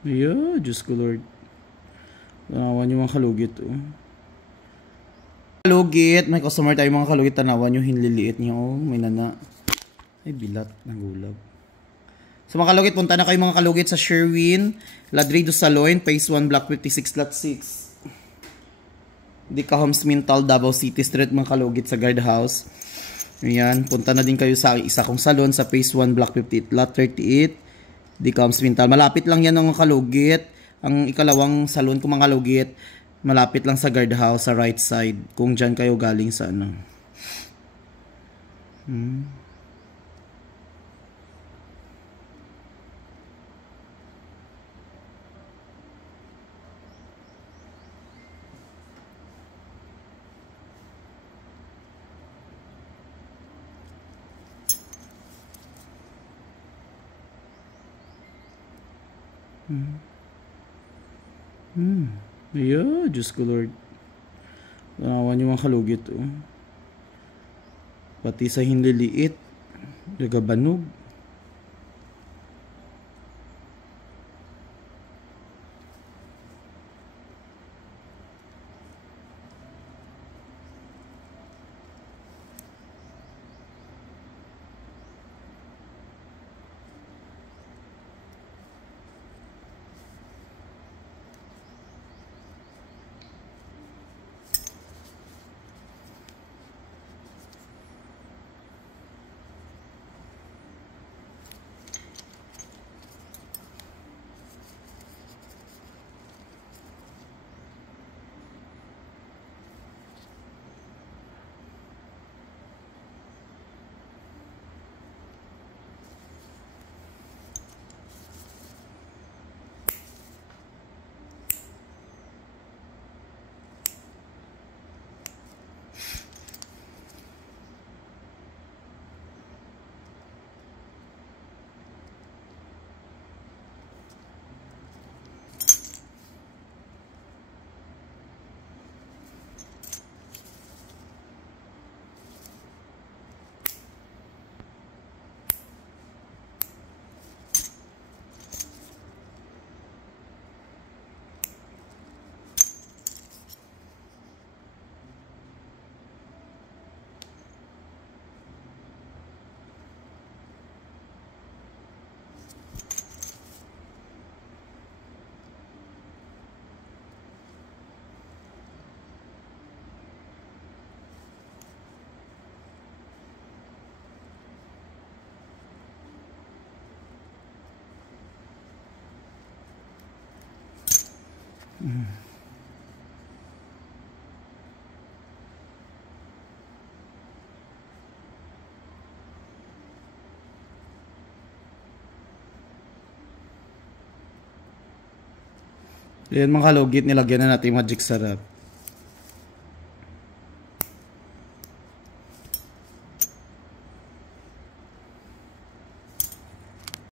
Yeah, Diyos ko Lord. Tanawan nyo mga kalugit. Kalugit, may customer tayo mga kalugit. Tanawan nyo, hinliliit nyo. May nana. Ay, bilat. Nagulag. So mga kalugit, punta na kayo mga kalugit sa Sherwin Ladrido Saloon, Phase 1, Block 56, Lot 6. Di ka Homes Mintal, Davao City Street mga kalugit sa guardhouse. Ayan, punta na din kayo sa isa kong salon sa Phase 1, Block 58, Lot 38. Di ka Homes Mintal. Malapit lang yan mga kalugit. Ang ikalawang salon ko mga kalugit, malapit lang sa guardhouse sa right side. Kung dyan kayo galing sa ano. Yeah, Diyos ko Lord. Tanawan nyo mga kalugit. Pati sa hinliliit. Nagabanog. Ayan mga kalugit, nilagyan na natin magic sarap.